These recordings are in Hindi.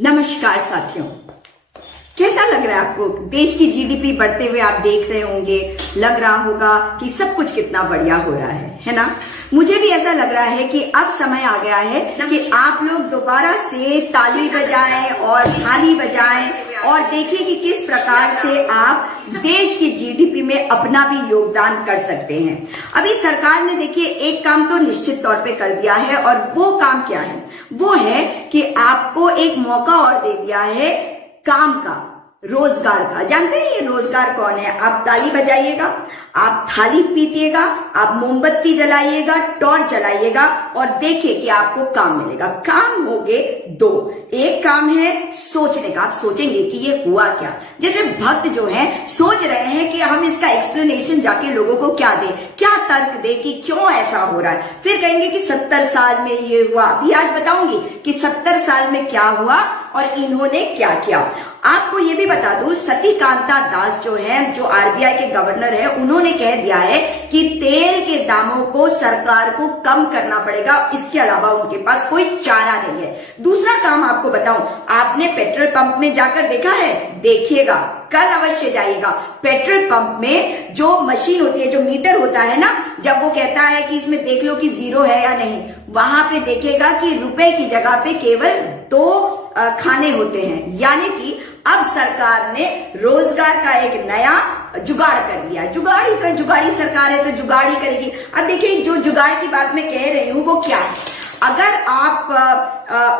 नमस्कार साथियों, कैसा लग रहा है आपको? देश की जीडीपी बढ़ते हुए आप देख रहे होंगे, लग रहा होगा कि सब कुछ कितना बढ़िया हो रहा है ना? मुझे भी ऐसा लग रहा है कि अब समय आ गया है कि आप लोग दोबारा से ताली बजाएं और थाली बजाएं और देखिए कि किस प्रकार से आप देश की जीडीपी में अपना भी योगदान कर सकते हैं। अभी सरकार ने देखिए एक काम तो निश्चित तौर पे कर दिया है और वो काम क्या है? वो है कि आपको एक मौका और दे दिया है काम का, रोजगार का। जानते हैं ये रोजगार कौन है? आप ताली बजाइएगा, आप थाली पीटिएगा, आप मोमबत्ती जलाइएगा, टॉर्च जलाइएगा और देखिए कि आपको काम मिलेगा। काम होंगे दो। एक काम है सोचने का, आप सोचेंगे कि ये हुआ क्या। जैसे भक्त जो हैं सोच रहे हैं कि हम इसका एक्सप्लेनेशन जाके लोगों को क्या दे, क्या तर्क दे कि क्यों ऐसा हो रहा है। फिर कहेंगे कि 70 साल में ये हुआ। अभी आज बताऊंगी कि 70 साल में क्या हुआ और इन्होंने क्या किया। आपको ये भी बता दूं, सती कांता दास जो है, जो आरबीआई के गवर्नर है, उन्होंने कह दिया है कि तेल के दामों को सरकार को कम करना पड़ेगा, इसके अलावा उनके पास कोई चारा नहीं है। दूसरा काम आपको बताऊं, आपने पेट्रोल पंप में जाकर देखा है? देखिएगा, कल अवश्य जाइएगा। पेट्रोल पंप में जो मशीन होती है, जो मीटर होता है ना, जब वो कहता है कि इसमें देख लो कि जीरो है या नहीं, वहां पे देखेगा कि रुपए की जगह पे केवल 2 खाने होते हैं। यानी कि अब सरकार ने रोजगार का एक नया जुगाड़ कर दिया। जुगाड़ी सरकार है तो जुगाड़ी करेगी। अब देखिए, जो जुगाड़ की बात मैं कह रही हूं वो क्या है? अगर आप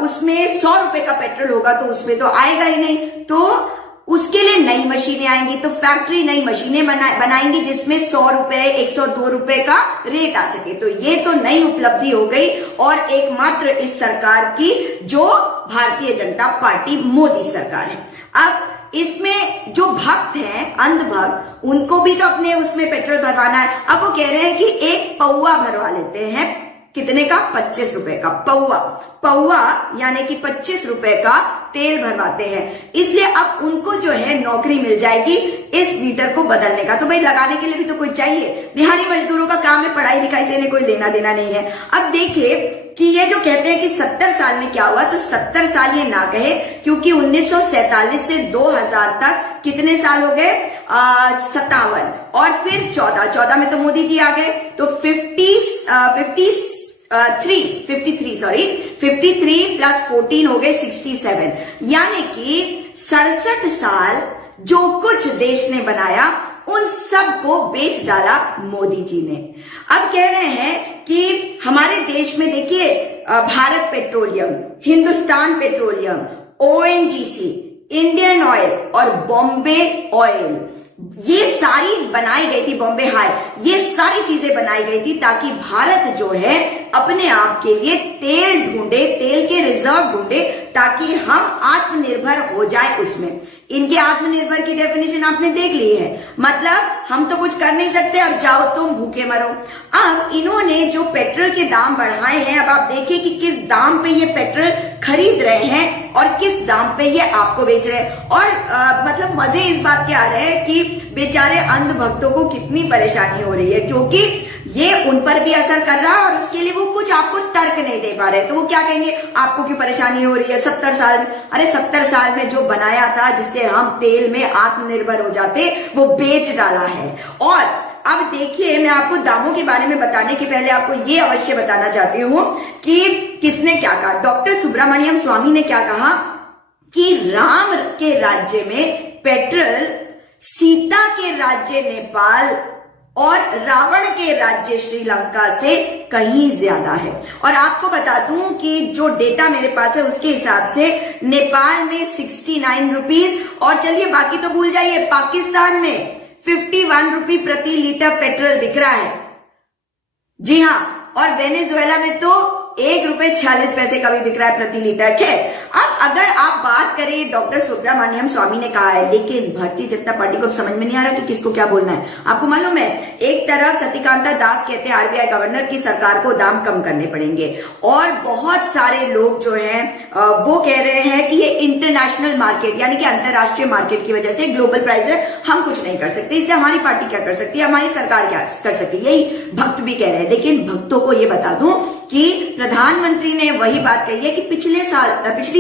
उसमें 100 रुपए का पेट्रोल होगा तो उसमें तो आएगा ही नहीं, तो उसके लिए नई मशीनें आएंगी। तो फैक्ट्री नई मशीनें बनाएंगी जिसमें 100 रुपए 102 रुपए का रेट आ सके। तो ये तो नई उपलब्धि हो गई और एकमात्र इस सरकार की, जो भारतीय जनता पार्टी मोदी सरकार है। अब इसमें जो भक्त हैं, अंधभक्त, उनको भी तो अपने उसमें पेट्रोल भरवाना है। अब वो कह रहे हैं कि एक पौवा भरवा लेते हैं। कितने का? 25 रुपए का पौवा यानी कि 25 रुपए का तेल भरवाते हैं। इसलिए अब उनको जो है नौकरी मिल जाएगी इस मीटर को बदलने का। तो भाई लगाने के लिए भी तो कोई चाहिए। दिहाड़ी मजदूरों का काम है, पढ़ाई लिखाई से इन्हें कोई लेना देना नहीं है। अब देखिए कि ये जो कहते हैं कि 70 साल में क्या हुआ, तो 70 साल ये ना कहे, क्योंकि 1947 से 2000 तक कितने साल हो गए? 57। और फिर 14 में तो मोदी जी आ गए, तो 53 प्लस 14 हो गए 67। यानी कि 67 साल जो कुछ देश ने बनाया उन सब को बेच डाला मोदी जी ने। अब कह रहे हैं कि हमारे देश में देखिए, Bharat petroleum, Hindustan petroleum, ONGC, Indian oil और बॉम्बे ऑयल, ये सारी बनाई गई थी, बॉम्बे हाई, ये सारी चीजें बनाई गई थी ताकि भारत जो है अपने आप के लिए तेल ढूंढे, तेल के रिजर्व ढूंढे, ताकि हम आत्मनिर्भर हो जाए उसमें। इनके आत्मनिर्भर की डेफिनेशन आपने देख ली है, मतलब हम तो कुछ कर नहीं सकते, अब जाओ तुम भूखे मरो। अब इन्होंने जो पेट्रोल के दाम बढ़ाए हैं, अब आप देखिए कि किस दाम पे ये पेट्रोल खरीद रहे हैं और किस दाम पे ये आपको बेच रहे हैं। और मतलब मजे इस बात के आ रहे हैं कि बेचारे अंध भक्तों को कितनी परेशानी हो रही है, क्योंकि ये उन पर भी असर कर रहा है और उसके लिए वो कुछ आपको तर्क नहीं दे पा रहे। तो वो क्या कहेंगे? आपको क्यों परेशानी हो रही है 70 साल में? अरे 70 साल में जो बनाया था जिससे हम तेल में आत्मनिर्भर हो जाते, वो बेच डाला है। और अब देखिए, मैं आपको दामों के बारे में बताने के पहले आपको ये अवश्य बताना चाहती हूं कि किसने क्या कहा। डॉक्टर सुब्रमण्यम स्वामी ने क्या कहा कि राम के राज्य में पेट्रोल सीता के राज्य नेपाल और रावण के राज्य श्रीलंका से कहीं ज्यादा है। और आपको बता दूं कि जो डेटा मेरे पास है उसके हिसाब से नेपाल में 69 रुपीज, और चलिए बाकी तो भूल जाइए, पाकिस्तान में 51 रुपये प्रति लीटर पेट्रोल बिक रहा है। जी हाँ, और वेनेजुएला में तो 1 रुपए 46 पैसे का भी बिक रहा है प्रति लीटर के। अब अगर आप बात करें, डॉक्टर सुब्रमण्यम स्वामी ने कहा है, लेकिन भारतीय जनता पार्टी को समझ में नहीं आ रहा कि किसको क्या बोलना है। आपको मालूम है, एक तरफ सतीकांता दास कहते हैं आरबीआई गवर्नर की सरकार को दाम कम करने पड़ेंगे, और बहुत सारे लोग जो हैं वो कह रहे हैं कि ये इंटरनेशनल मार्केट यानी कि अंतरराष्ट्रीय मार्केट की वजह से ग्लोबल प्राइस है, हम कुछ नहीं कर सकते, इसलिए हमारी पार्टी क्या कर सकती है, हमारी सरकार क्या कर सकती है, यही भक्त भी कह रहे हैं। लेकिन भक्तों को ये बता दूं कि प्रधानमंत्री ने वही बात कही है कि पिछली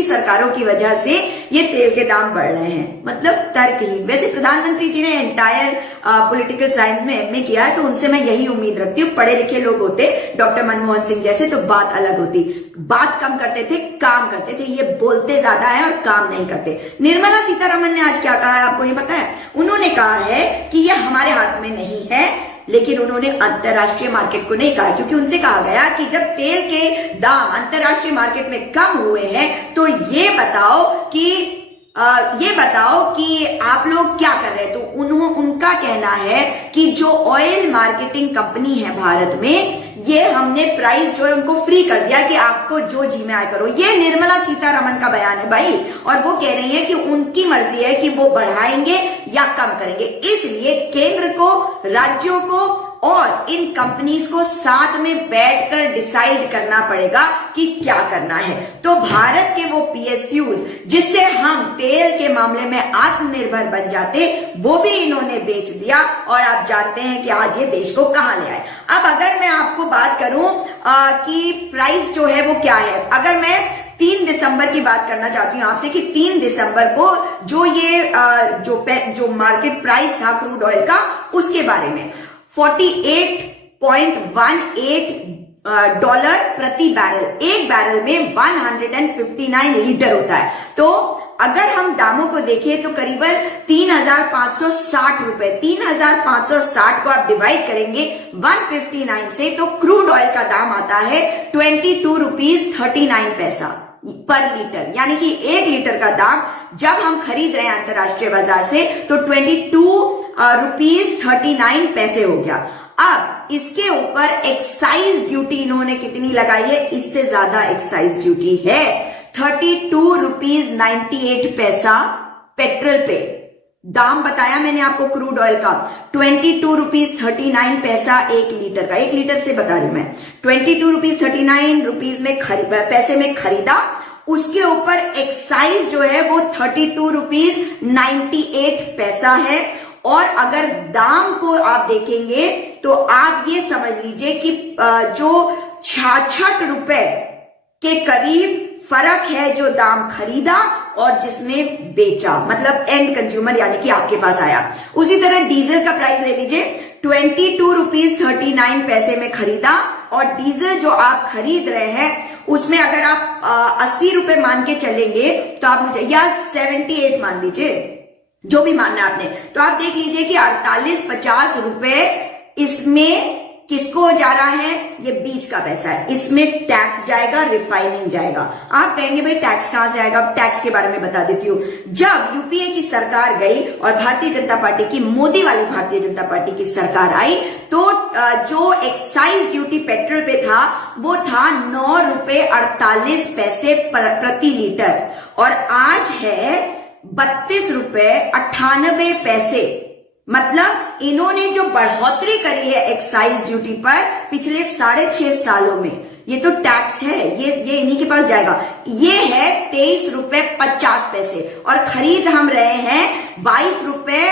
सरकारों की वजह से ये तेल के दाम बढ़ रहे हैं। मतलब तर्कहीन। वैसे प्रधानमंत्री जी ने एंटायर पॉलिटिकल साइंस में एमए किया है, तो उनसे मैं यही उम्मीद रखती हूँ। पढ़े लिखे लोग होते डॉक्टर मनमोहन सिंह जैसे तो बात अलग होती। बात कम करते थे, काम करते थे। ये बोलते ज्यादा है और काम नहीं करते। निर्मला सीतारमण ने आज क्या कहा है आपको ये पता है? उन्होंने कहा है कि ये हमारे हाथ में नहीं है, लेकिन उन्होंने अंतरराष्ट्रीय मार्केट को नहीं कहा, क्योंकि उनसे कहा गया कि जब तेल के दाम अंतरराष्ट्रीय मार्केट में कम हुए हैं तो ये बताओ कि आप लोग क्या कर रहे हैं। तो उनका कहना है कि जो ऑयल मार्केटिंग कंपनी है भारत में, ये हमने प्राइस जो है उनको फ्री कर दिया कि आपको जो जी में आए करो। ये निर्मला सीतारमण का बयान है भाई, और वो कह रही है कि उनकी मर्जी है कि वो बढ़ाएंगे या कम करेंगे। इसलिए केंद्र को, राज्यों को और इन कंपनीज को साथ में बैठकर डिसाइड करना पड़ेगा कि क्या करना है। तो भारत के वो पीएसयूज जिससे हम तेल के मामले में आत्मनिर्भर बन जाते, वो भी इन्होंने बेच दिया, और आप जानते हैं कि आज ये देश को कहां ले आए। अब अगर मैं आपको बात करूं कि प्राइस जो है वो क्या है, अगर मैं 3 दिसंबर की बात करना चाहती हूं आपसे कि 3 दिसंबर को जो ये जो मार्केट प्राइस था क्रूड ऑयल का, उसके बारे में 48.18 डॉलर प्रति बैरल। एक बैरल में 159 लीटर होता है। तो अगर हम दामों को देखें तो करीबन 3,560 रुपए, 3,560 को आप डिवाइड करेंगे 159 से, तो क्रूड ऑयल का दाम आता है 22 रुपीज 39 पैसा पर लीटर। यानी कि 1 लीटर का दाम जब हम खरीद रहे हैं अंतरराष्ट्रीय बाजार से तो 22 रुपीज 39 पैसे हो गया। अब इसके ऊपर एक्साइज ड्यूटी इन्होंने कितनी लगाई है? इससे ज्यादा एक्साइज ड्यूटी है, 32 रुपीज 98 पैसा पेट्रोल पे। दाम बताया मैंने आपको क्रूड ऑयल का 22 रुपीज 39 पैसा 1 लीटर का। 1 लीटर से बता रही हूं मैं। 22 रुपीज 39 रुपीज में पैसे में खरीदा, उसके ऊपर एक्साइज जो है वो 32 रुपीज 98 पैसा है। और अगर दाम को आप देखेंगे तो आप ये समझ लीजिए कि जो 66 रुपए के करीब फर्क है जो दाम खरीदा और जिसमें बेचा, मतलब एंड कंज्यूमर यानी कि आपके पास आया। उसी तरह डीजल का प्राइस ले लीजिए, 22 रुपीज 39 पैसे में खरीदा, और डीजल जो आप खरीद रहे हैं उसमें अगर आप 80 रुपए मान के चलेंगे तो आप मुझे, या 78 मान लीजिए, जो भी मानना है आपने, तो आप देख लीजिए कि 48-50 रुपए इसमें किसको जा रहा है? ये बीच का पैसा है। इसमें टैक्स जाएगा, रिफाइनिंग जाएगा। आप कहेंगे भाई टैक्स कहां से आएगा? टैक्स के बारे में बता देती हूँ। जब यूपीए की सरकार गई और भारतीय जनता पार्टी की, मोदी वाली भारतीय जनता पार्टी की सरकार आई, तो जो एक्साइज ड्यूटी पेट्रोल पे था वो था 9 रुपए 48 पैसे प्रति लीटर, और आज है 32 रुपए 98 पैसे। मतलब इन्होंने जो बढ़ोतरी करी है एक्साइज ड्यूटी पर पिछले 6.5 सालों में, ये तो टैक्स है, ये इन्हीं के पास जाएगा। ये है 23 रुपए 50 पैसे, और खरीद हम रहे हैं 22 रुपए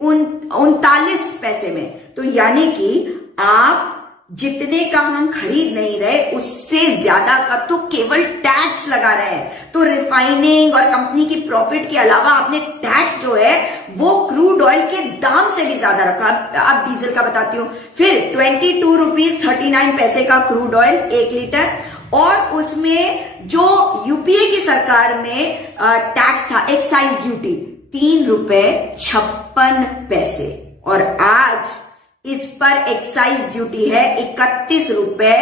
39 पैसे में। तो यानी कि आप जितने का हम खरीद नहीं रहे उससे ज्यादा का तो केवल टैक्स लगा रहे हैं। तो रिफाइनिंग और कंपनी की प्रॉफिट के अलावा आपने टैक्स जो है वो क्रूड ऑयल के दाम से भी ज्यादा रखा। अब डीजल का बताती हूँ। फिर 22 रुपीज 39 पैसे का क्रूड ऑयल 1 लीटर, और उसमें जो यूपीए की सरकार में टैक्स था एक्साइज ड्यूटी 3 रुपए 56 पैसे, और आज इस पर एक्साइज ड्यूटी है 31 रुपए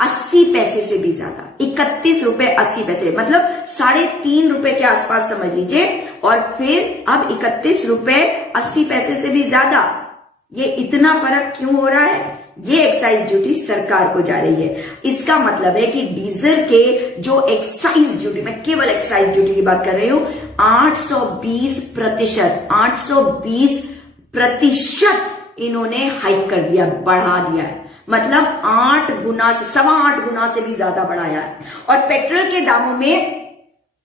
80 पैसे से भी ज्यादा, 31 रुपए 80 पैसे, मतलब 3.5 रुपए के आसपास समझ लीजिए। और फिर अब 31 रुपए 80 पैसे से भी ज्यादा, ये इतना फर्क क्यों हो रहा है? ये एक्साइज ड्यूटी सरकार को जा रही है। इसका मतलब है कि डीजल के जो एक्साइज ड्यूटी, मैं केवल एक्साइज ड्यूटी की बात कर रही हूं, 820% इन्होंने हाइक कर दिया, बढ़ा दिया है। मतलब 8 गुना से 8.25 गुना से भी ज्यादा बढ़ाया है। और पेट्रोल के दामों में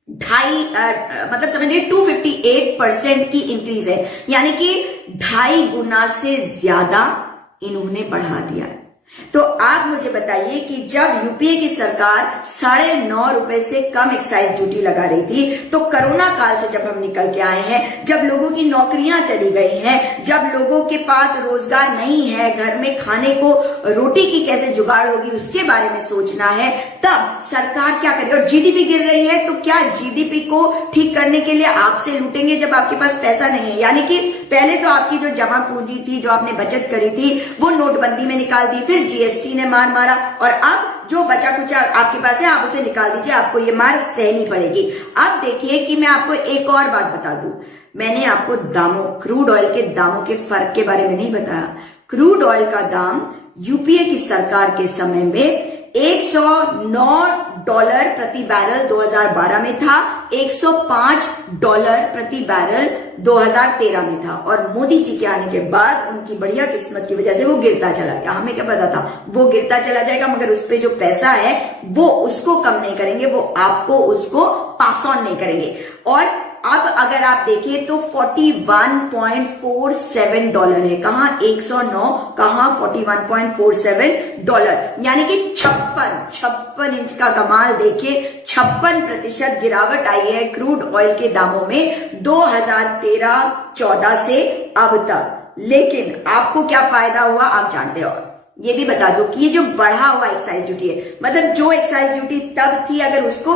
मतलब समझिए 258% की इंक्रीज है, यानी कि 2.5 गुना से ज्यादा इन्होंने बढ़ा दिया है। तो आप मुझे बताइए कि जब यूपीए की सरकार 9.5 रुपए से कम एक्साइज ड्यूटी लगा रही थी, तो कोरोना काल से जब हम निकल के आए हैं, जब लोगों की नौकरियां चली गई हैं, जब लोगों के पास रोजगार नहीं है, घर में खाने को रोटी की कैसे जुगाड़ होगी उसके बारे में सोचना है, तब सरकार क्या करे। और जीडीपी गिर रही है, तो क्या जीडीपी को ठीक करने के लिए आपसे लूटेंगे जब आपके पास पैसा नहीं है? यानी कि पहले तो आपकी जो जमा पूंजी थी, जो आपने बचत करी थी, वो नोटबंदी में निकाल दी, फिर जीएसटी ने मार मारा, और अब जो बचा कुचा आपके पास है आप उसे निकाल दीजिए, आपको ये मार सहनी पड़ेगी। अब देखिए कि मैं आपको एक और बात बता दूं, मैंने आपको दामों, क्रूड ऑयल के दामों के फर्क के बारे में नहीं बताया। क्रूड ऑयल का दाम यूपीए की सरकार के समय में $109 प्रति बैरल 2012 में था, $105 प्रति बैरल 2013 में था, और मोदी जी के आने के बाद उनकी बढ़िया किस्मत की वजह से वो गिरता चला गया। हमें क्या पता था वो गिरता चला जाएगा, मगर उस पे जो पैसा है वो उसको कम नहीं करेंगे, वो आपको उसको पास ऑन नहीं करेंगे। और अब अगर आप देखें तो $41.47 है, कहां 109, कहां $41.47, यानी कि 56 इंच का कमाल देखिए, 56% गिरावट आई है क्रूड ऑयल के दामों में 2013-14 से अब तक। लेकिन आपको क्या फायदा हुआ आप जानते हो। ये भी बता दो कि ये जो बढ़ा हुआ एक्साइज ड्यूटी है, मतलब जो एक्साइज ड्यूटी तब थी अगर उसको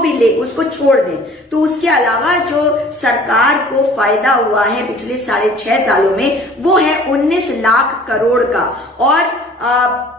छोड़ दें, तो उसके अलावा जो सरकार को फायदा हुआ है पिछले 6.5 सालों में, वो है 19 लाख करोड़ का। और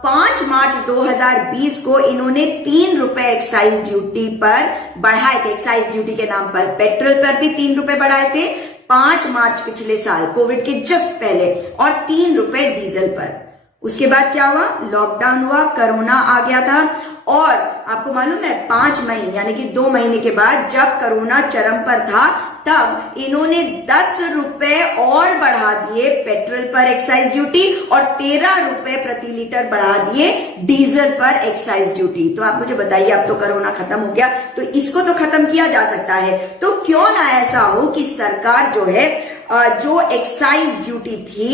5 मार्च 2020 को इन्होंने 3 रुपए एक्साइज ड्यूटी पर बढ़ाए थे। एक्साइज ड्यूटी के नाम पर पेट्रोल पर भी 3 रुपए बढ़ाए थे 5 मार्च पिछले साल, कोविड के जस्ट पहले, और 3 रुपए डीजल पर। उसके बाद क्या हुआ, लॉकडाउन हुआ, कोरोना आ गया था, और आपको मालूम है 5 मई यानी कि 2 महीने के बाद जब कोरोना चरम पर था, तब इन्होंने 10 रुपए और बढ़ा दिए पेट्रोल पर एक्साइज ड्यूटी, और 13 रुपए प्रति लीटर बढ़ा दिए डीजल पर एक्साइज ड्यूटी। तो आप मुझे बताइए, अब तो कोरोना खत्म हो गया, तो इसको तो खत्म किया जा सकता है, तो क्यों ना ऐसा हो कि सरकार जो है जो एक्साइज ड्यूटी थी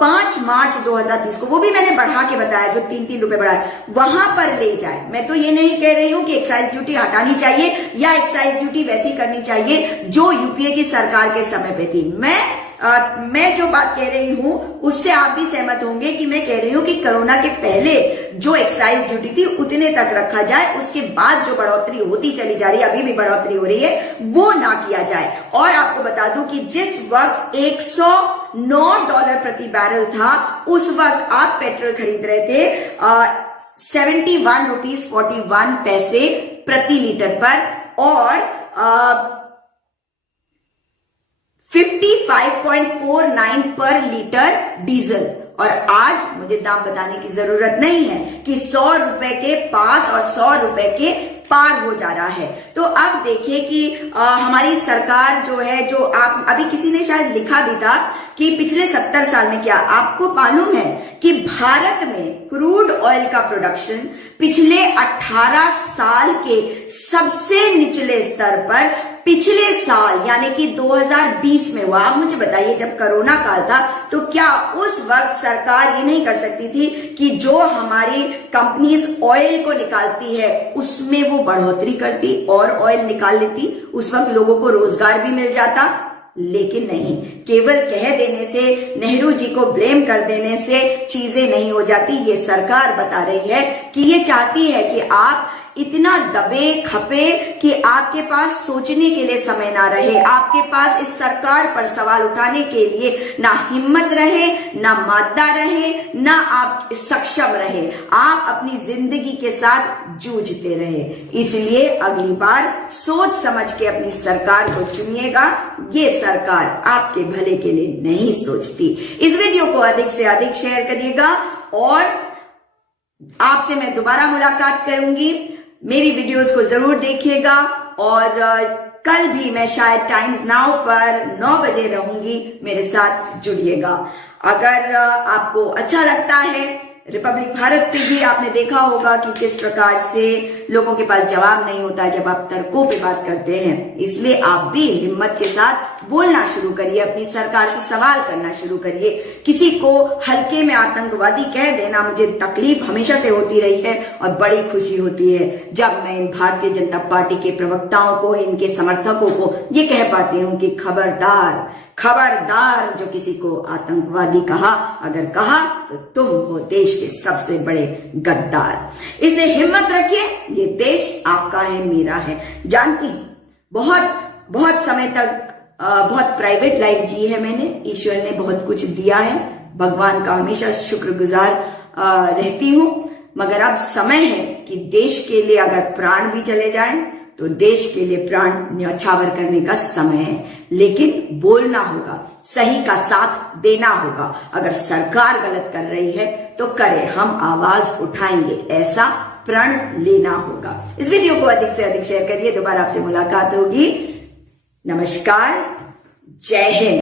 5 मार्च 2020 को, वो भी मैंने बढ़ा के बताया, जो 3-3 रुपए बढ़ाए, वहां पर ले जाए। मैं तो ये नहीं कह रही हूं कि एक्साइज ड्यूटी हटानी चाहिए या एक्साइज ड्यूटी वैसी करनी चाहिए जो यूपीए की सरकार के समय पे थी। मैं जो बात कह रही हूं उससे आप भी सहमत होंगे कि मैं कह रही हूं कि कोरोना के पहले जो एक्साइज ड्यूटी थी उतने तक रखा जाए, उसके बाद जो बढ़ोतरी होती चली जा रही है, अभी भी बढ़ोतरी हो रही है, वो ना किया जाए। और आपको बता दूं कि जिस वक्त $109 प्रति बैरल था, उस वक्त आप पेट्रोल खरीद रहे थे 71 रुपीज 41 पैसे प्रति लीटर पर, और 55.49 पर लीटर डीजल। और आज मुझे दाम बताने की जरूरत नहीं है कि 100 रुपए के पास और 100 रुपए के पार हो जा रहा है। तो अब देखिए कि हमारी सरकार जो है, जो आप अभी किसी ने शायद लिखा भी था कि पिछले 70 साल में, क्या आपको मालूम है कि भारत में क्रूड ऑयल का प्रोडक्शन पिछले 18 साल के सबसे निचले स्तर पर पिछले साल यानी कि 2020 में हुआ। आप मुझे बताइए, जब कोरोना काल था तो क्या उस वक्त सरकार ये नहीं कर सकती थी कि जो हमारी कंपनीज ऑयल को निकालती है उसमें वो बढ़ोतरी करती और ऑयल निकाल लेती, उस वक्त लोगों को रोजगार भी मिल जाता? लेकिन नहीं, केवल कह देने से, नेहरू जी को ब्लेम कर देने से चीजें नहीं हो जाती। ये सरकार बता रही है कि ये चाहती है कि आप इतना दबे खपे कि आपके पास सोचने के लिए समय ना रहे, आपके पास इस सरकार पर सवाल उठाने के लिए ना हिम्मत रहे, ना मादा रहे, ना आप सक्षम रहे, आप अपनी जिंदगी के साथ जूझते रहे। इसलिए अगली बार सोच समझ के अपनी सरकार को चुनिएगा। ये सरकार आपके भले के लिए नहीं सोचती। इस वीडियो को अधिक से अधिक शेयर करिएगा, और आपसे मैं दोबारा मुलाकात करूंगी। मेरी वीडियोस को जरूर देखिएगा, और कल भी मैं शायद टाइम्स नाउ पर 9 बजे रहूंगी, मेरे साथ जुड़िएगा। अगर आपको अच्छा लगता है रिपब्लिक भारत पे भी आपने देखा होगा कि किस प्रकार से लोगों के पास जवाब नहीं होता जब आप तर्कों पे बात करते हैं। इसलिए आप भी हिम्मत के साथ बोलना शुरू करिए, अपनी सरकार से सवाल करना शुरू करिए। किसी को हल्के में आतंकवादी कह देना मुझे तकलीफ हमेशा से होती रही है और बड़ी खुशी होती है जब मैं इन भारतीय जनता पार्टी के प्रवक्ताओं को, इनके समर्थकों को ये कह पाती हूँ कि खबरदार खबरदार, जो किसी को आतंकवादी कहा, अगर कहा तो तुम हो देश के सबसे बड़े गद्दार। इसलिए हिम्मत रखिए, ये देश आपका है, मेरा है। जानती हूं बहुत समय तक बहुत प्राइवेट लाइफ जी है मैंने, ईश्वर ने बहुत कुछ दिया है, भगवान का हमेशा शुक्रगुजार रहती हूं, मगर अब समय है कि देश के लिए अगर प्राण भी चले जाएं तो देश के लिए प्राण न्यौछावर करने का समय है। लेकिन बोलना होगा, सही का साथ देना होगा। अगर सरकार गलत कर रही है तो करे, हम आवाज उठाएंगे, ऐसा प्रण लेना होगा। इस वीडियो को अधिक से अधिक शेयर करिए। दोबारा आपसे मुलाकात होगी। नमस्कार, जय हिंद।